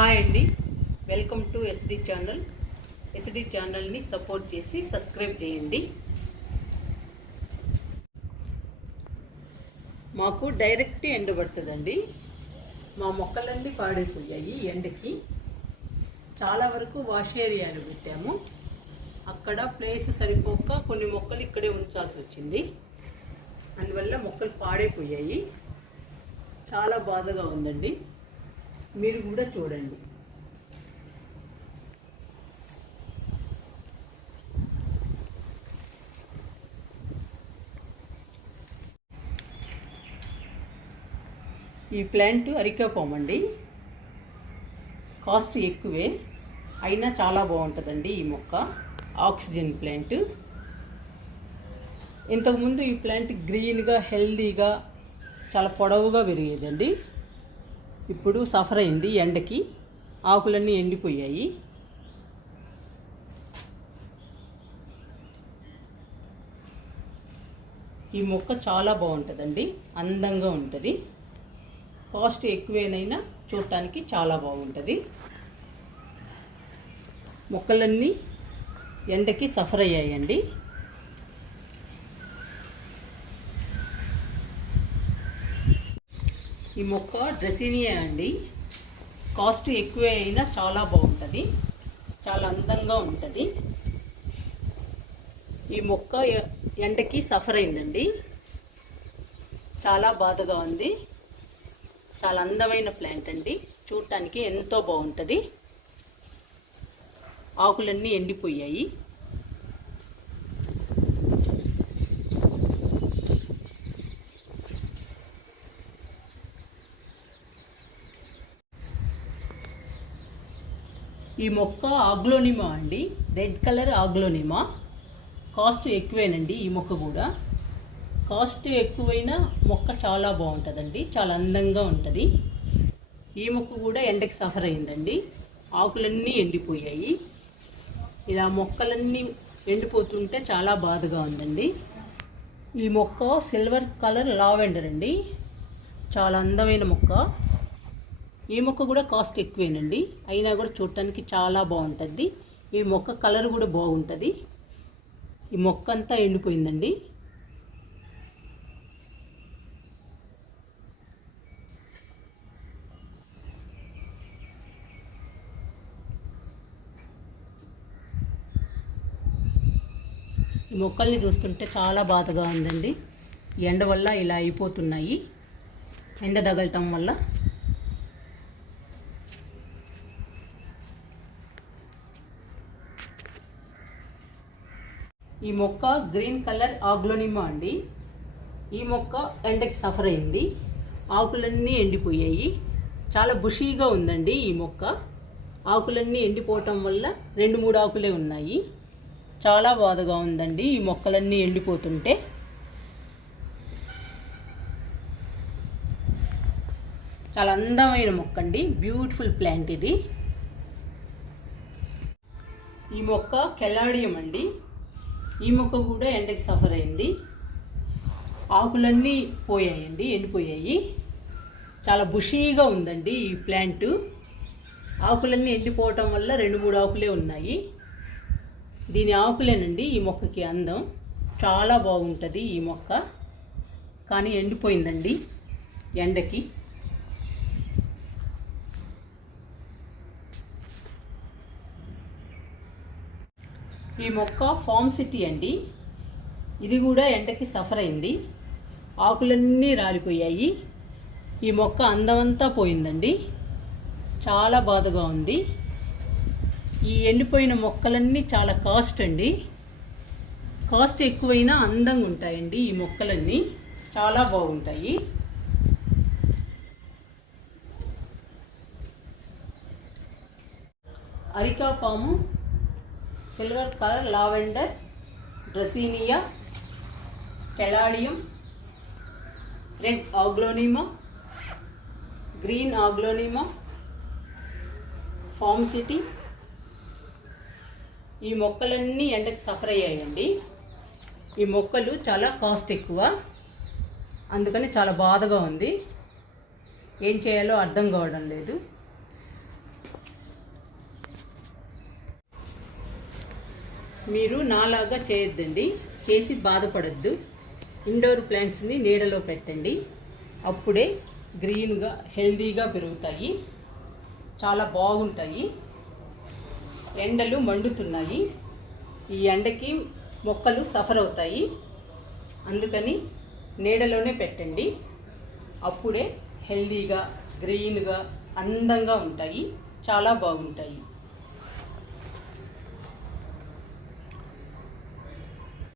Hi అండి. Welcome to SD channel SD ఛానల్ని support చేసి సబ్స్క్రైబ్ చేయండి. మాకు డైరెక్ట్ ఎండ పడుతుందండి. మా మొక్కలన్నీ పాడైపోయాయి ఎండకి. చాలా వరకు వాష్ ఏరియాలు పెట్టాము. అక్కడ ప్లేస్ సరిపోక కొన్ని మొక్కలు ఇక్కడే ఉంచాల్సి వచ్చింది. అందువల్ల మొక్కలు పాడైపోయాయి. చాలా బాధగా ఉందండి. మీరు కూడా చూడండి. ఈ ప్లాంట్ అరికాపామ్ అండి. కాస్ట్ ఎక్కువే అయినా చాలా బాగుంటుందండి ఈ మొక్క. Oxygen plant. ఇంతకుముందు ఈ ప్లాంట్ గ్రీన్గా హెల్దీగా చాలా పొడవుగా పెరిగేదండి. ఇప్పుడు సఫర్ అయింది ఎండకి. ఆకులన్నీ ఎండిపోయాయి. ఈ మొక్క చాలా బాగుంటుందండి. అందంగా ఉంటుంది. కాస్ట్ ఎక్కువేనైనా చూడటానికి చాలా బాగుంటుంది. మొక్కలన్నీ ఎండకి సఫర్ అయ్యాయండి. ఈ మొక్క డ్రెసినియా అండి. కాస్ట్ ఎక్కువే అయినా చాలా బాగుంటుంది. చాలా అందంగా ఉంటుంది. ఈ మొక్క ఎండకి సఫర్ అయిందండి. చాలా బాధగా ఉంది. చాలా అందమైన ప్లాంట్ అండి. చూడటానికి ఎంతో బాగుంటుంది. ఆకులన్నీ ఎండిపోయాయి. ఈ మొక్క ఆగ్లోనిమా అండి. Red colour aglaonema. కాస్ట్ ఎక్కువేనండి ఈ మొక్క కూడా. కాస్ట్ ఎక్కువైనా మొక్క చాలా బాగుంటుందండి. చాలా అందంగా ఉంటుంది. ఈ మొక్క కూడా ఎండకి సఫర్ అయిందండి. ఆకులన్నీ ఎండిపోయాయి. ఇలా మొక్కలన్నీ ఎండిపోతుంటే చాలా బాధగా ఉందండి. ఈ మొక్క సిల్వర్ కలర్ లావెండర్ అండి. చాలా అందమైన మొక్క. ఈ మొక్క కూడా కాస్ట్ ఎక్కువేనండి. అయినా కూడా చూడటానికి చాలా బాగుంటుంది. ఈ మొక్క కలర్ కూడా బాగుంటుంది. ఈ మొక్క అంతా ఎండిపోయిందండి. ఈ మొక్కల్ని చూస్తుంటే చాలా బాధగా ఉందండి. ఎండ వల్ల ఇలా అయిపోతున్నాయి. ఎండ తగలటం వల్ల ఈ మొక్క గ్రీన్ కలర్ ఆగ్లోనిమా అండి. ఈ మొక్క ఎండకి సఫర్ అయింది. ఆకులన్నీ ఎండిపోయాయి. చాలా బుషీగా ఉందండి ఈ మొక్క. ఆకులన్నీ ఎండిపోవటం వల్ల రెండు మూడు ఆకులే ఉన్నాయి. చాలా బాధగా ఉందండి ఈ మొక్కలన్నీ ఎండిపోతుంటే. చాలా అందమైన మొక్క అండి. బ్యూటిఫుల్ ప్లాంట్ ఇది. ఈ మొక్క కెలాడియం అండి. ఈ మొక్క కూడా ఎండకి సఫర్ అయింది. ఆకులన్నీ పోయాయండి ఎండిపోయాయి. చాలా బుషీగా ఉందండి ఈ ప్లాంట్. ఆకులన్నీ ఎండిపోవటం వల్ల రెండు మూడు ఆకులే ఉన్నాయి. దీని ఆకులేనండి ఈ మొక్కకి అందం. చాలా బాగుంటుంది ఈ మొక్క. కానీ ఎండిపోయిందండి ఎండకి. ఈ మొక్క ఫామ్ సిటీ అండి. ఇది కూడా ఎండకి సఫర్ అయింది. ఆకులన్నీ రాలిపోయాయి. ఈ మొక్క అందమంతా పోయిందండి. చాలా బాధగా ఉంది. ఈ ఎండిపోయిన మొక్కలన్నీ చాలా కాస్ట్ అండి. కాస్ట్ ఎక్కువైనా అందంగా ఉంటాయండి ఈ మొక్కలన్నీ. చాలా బాగుంటాయి. అరికా పాము silver colour lavender dracaena caladium red aglaonema green aglaonema farm city. ఈ మొక్కలన్నీ ఎండకు సఫర్ అయ్యాయండి. ఈ మొక్కలు చాలా కాస్ట్ ఎక్కువ. అందుకని చాలా బాధగా ఉంది. ఏం చేయాలో అర్థం కావడం లేదు. మీరు నాలాగా చేయొద్దండి. చేసి బాధపడద్దు. ఇండోర్ ప్లాంట్స్ని నీడలో పెట్టండి. అప్పుడే గ్రీన్గా హెల్దీగా పెరుగుతాయి. చాలా బాగుంటాయి. ఎండలు మండుతున్నాయి. ఈ ఎండకి మొక్కలు సఫర్ అవుతాయి. అందుకని నీడలోనే పెట్టండి. అప్పుడే హెల్దీగా గ్రీన్గా అందంగా ఉంటాయి. చాలా బాగుంటాయి.